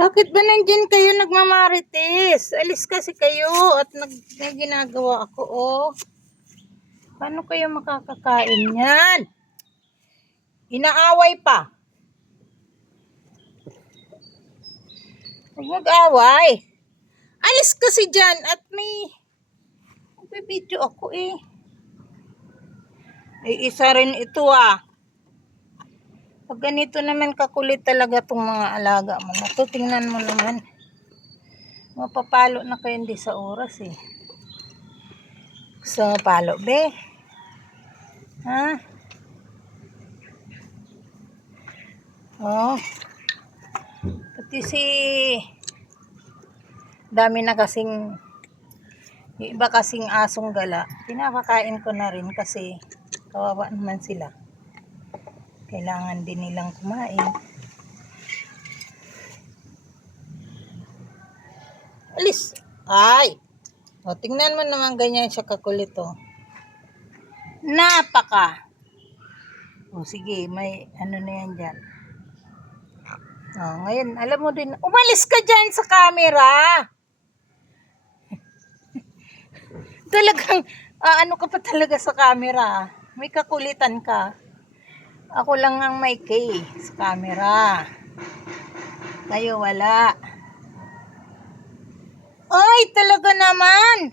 Bakit ba nandyan kayo nagmamarites? Alis kasi kayo at may ginagawa ako, oh. Paano kayo makakakain yan? Inaaway pa. Huwag mag-away. Alis kasi dyan at may video ako eh. Ay, isa rin ito ah. Pag ganito naman kakulit talaga tong mga alaga mo na to. Tingnan mo naman. Mapapalo na kayo hindi sa oras eh. So, palo be. Ha? Oh. Pati si dami na kasing iba kasing asong gala. Pinapakain ko na rin kasi kawawa naman sila. Kailangan din nilang kumain. Alis. Ay. O, tingnan mo naman ganyan siya kakulit oh. Napaka. O, sige. May ano na yan dyan. O, ngayon, alam mo din. Umalis ka dyan sa camera. Talagang, ano ka pa talaga sa camera. May kakulitan ka. Ako lang ang may K sa camera. Kayo wala. Ay, talaga naman.